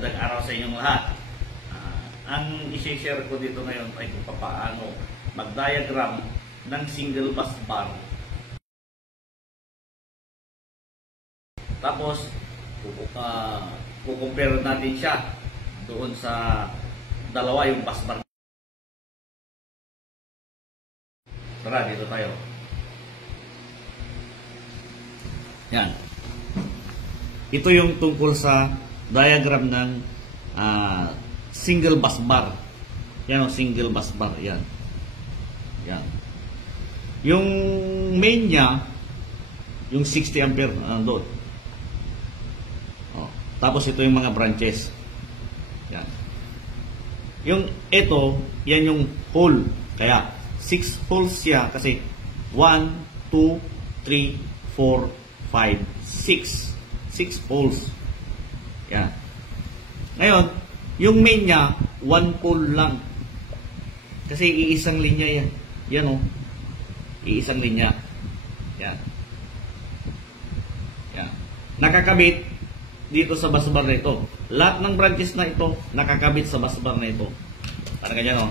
Magandang araw sa inyong lahat. Ang isi-share ko dito ngayon ay kung paano mag-diagram ng single bus bar. Tapos, kukumpare natin siya doon sa dalawa yung bus bar. Tara, dito tayo. Yan. Ito yung tungkol sa diagram ng single bus bar. Yan ang single bus bar. Yan. Yan. Yung main niya, yung 60 ampere doon. Tapos ito yung mga branches. Yan. Yung ito, yan yung hole. Kaya 6 holes siya kasi 1, 2, 3, 4, 5, 6. 6 holes. Yan. Ngayon, yung main niya, 1 pole lang. Kasi iisang linya yan. Yan o. Iisang linya. Yan. Yan. Nakakabit dito sa busbar na ito. Lahat ng branches na ito, nakakabit sa busbar na ito. Parang ganyan o.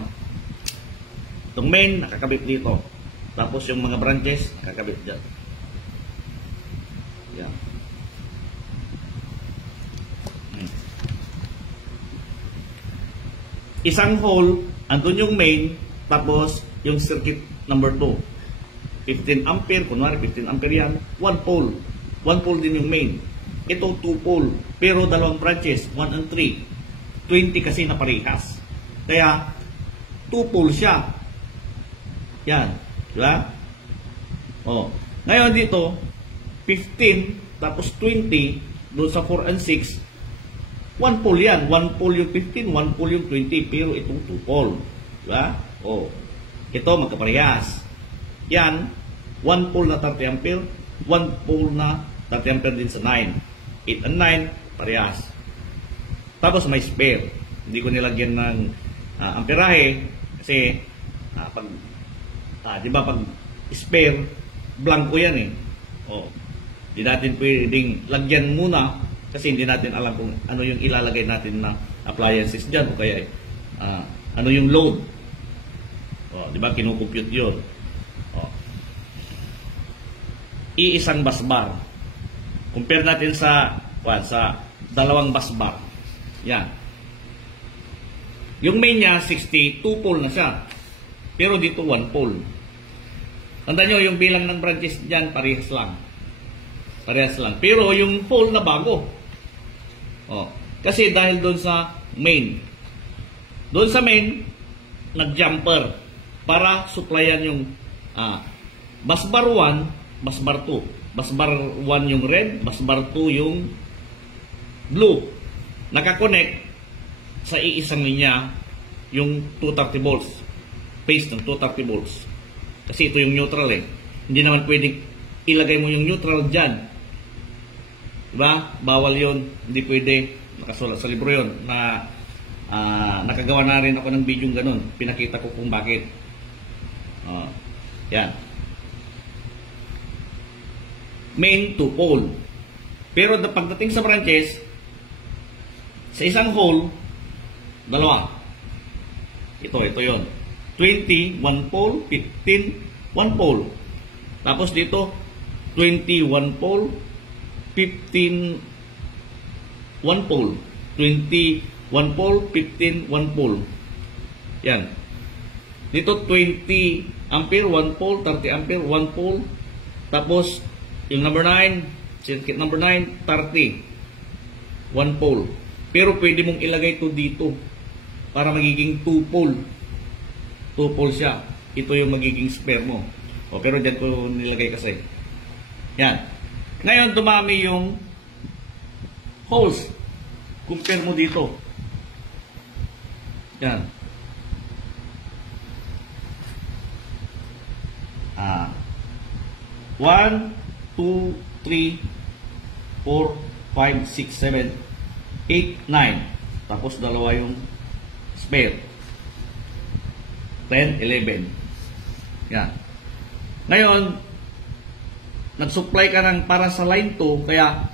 Itong main, nakakabit dito. Tapos yung mga branches, nakakabit dyan. Yan. Isang hole, andun yung main, tapos yung circuit number 2. 15 ampere, kunwari 15 ampere yan, 1 pole. 1 pole din yung main. Ito 2 pole, pero dalawang branches, 1 and 3. 20 kasi na parehas. Kaya, 2 pole siya. Yan. Diba? O. Ngayon dito, 15, tapos 20, doon sa 4 and 6, 1 pole yan. 1 pole yung 15, 1 pole yung 20. Pero itong 2 pole. Diba? O. Ito magkaparehas. Yan. 1 pole na 30 ampere. 1 pole na 30 ampere din sa 9. 8 and 9, parehas. Tapos may spare. Hindi ko nilagyan ng amperahe. Kasi, di ba pag spare, blanco yan eh. O. Hindi natin pwedeng lagyan muna. Kasi hindi natin alam kung ano yung ilalagay natin na appliances dyan o kaya ano yung load. O, di ba? Kinukompute yun. O. Iisang bus bar. Compare natin sa dalawang bus bar. Yan. Yung main niya, 60, 2 pole na siya. Pero dito, 1 pole. Tandaan nyo, yung bilang ng branches dyan, parehas lang. Parehas lang. Pero yung pole na bago. Oh, kasi dahil doon sa main. Doon sa main, nag-jumper para supplyan yung bus bar 1, bus bar 2. Bus bar 1 yung red, bus bar 2 yung blue. Nakakonect sa iisang linya yung 230 volts. Phase ng 230 volts. Kasi ito yung neutral eh. Hindi naman pwedeng ilagay mo yung neutral dyan. Diba? Bawal yun. Hindi pwede. Nakasulat sa libro yun. Na, nakagawa na rin ako ng video ganun. Pinakita ko kung bakit. Yan. Main to pole. Pero pagdating sa branches, sa isang hole, dalawa. Ito yun. 20, 1 pole. 15, 1 pole. Tapos dito, 21 pole. 15, 1 pole. 20, 1 pole. 15, 1 pole. Yan. Dito 20 ampere, 1 pole. 30 ampere, 1 pole. Tapos, yung number 9, circuit number 9, 30. 1 pole. Pero pwede mong ilagay ito dito para magiging 2 pole. 2 pole siya. Ito yung magiging spare mo. O, pero dyan ko nilagay kasi. Yan. Ngayon, dumami yung holes. Compare mo dito. Yan. 1, 2, 3, 4, 5, 6, 7, 8, 9. Tapos dalawa yung spare. 10, 11. Yan. Ngayon, nag-supply ka ng para sa line 2, kaya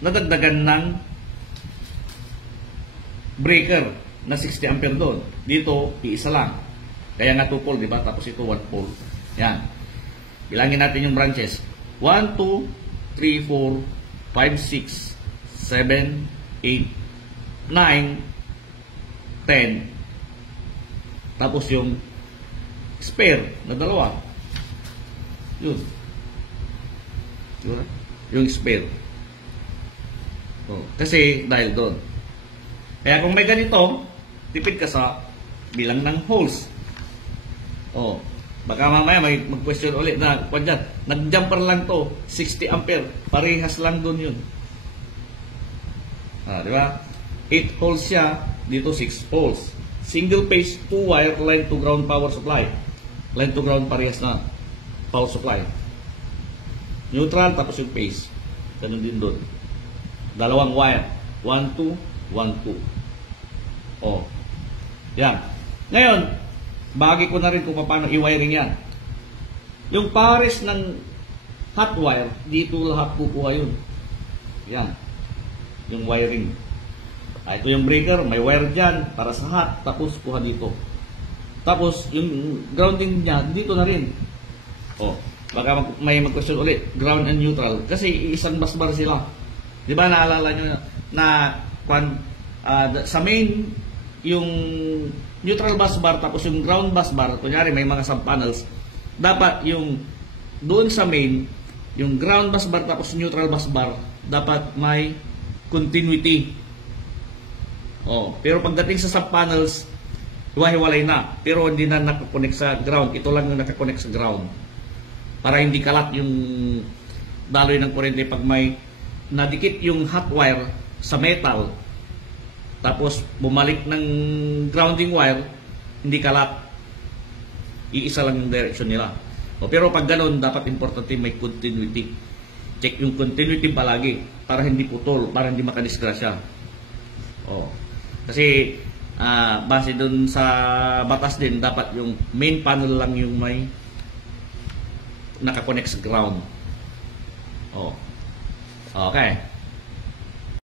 nadagdagan ng breaker na 60 ampere doon. Dito, iisa lang. Kaya nga 2 pole, di ba? Tapos ito 1 pole. Yan. Bilangin natin yung branches. 1, 2, 3, 4, 5, 6, 7, 8, 9, 10. Tapos yung spare na dalawa. Yun. Diba? Yung spare. Oh, kasi dahil doon. Kaya kung may ganito, tipid ka sa bilang ng holes. Oh, baka mamaya may mag-question ulit na, nag-jumper lang to, 60 ampere, parehas lang doon yun. Ah, di ba? 8 holes siya, dito 6 holes. Single phase, 2 wire, line to ground power supply. Line to ground parehas na power supply. Neutral, tapos yung phase. Ganun din doon. Dalawang wire. 1, 2, 1, 2. Oh. Yan. Ngayon, bahagi ko na rin kung paano i-wiring yan. Yung pares ng hot wire, dito lahat kukuha yun. Yan. Yung wiring. Ito yung breaker, may wire dyan para sa hot, tapos kuha dito. Tapos, yung grounding niya, dito na rin. Oh. Baka may mag-question ulit, ground and neutral. Kasi isang busbar sila. Di ba naalala nyo na sa main, yung neutral busbar tapos yung ground busbar, kunyari may mga sub-panels, dapat yung doon sa main, yung ground busbar tapos neutral busbar, dapat may continuity. Oh, pero pagdating sa sub-panels, hiwa-hiwalay na. Pero hindi na nakakonect sa ground. Ito lang yung nakakonect sa ground. Para hindi kalat yung daloy ng kuryente pag may nadikit yung hot wire sa metal, tapos bumalik ng grounding wire, hindi kalat. Iisa lang yung direction nila. O, pero pag ganun, dapat importante may continuity. Check yung continuity palagi para hindi putol, para hindi makadisgrasya. O, kasi base dun sa batas din, dapat yung main panel lang yung may nakakonect sa ground. Oh. Okay.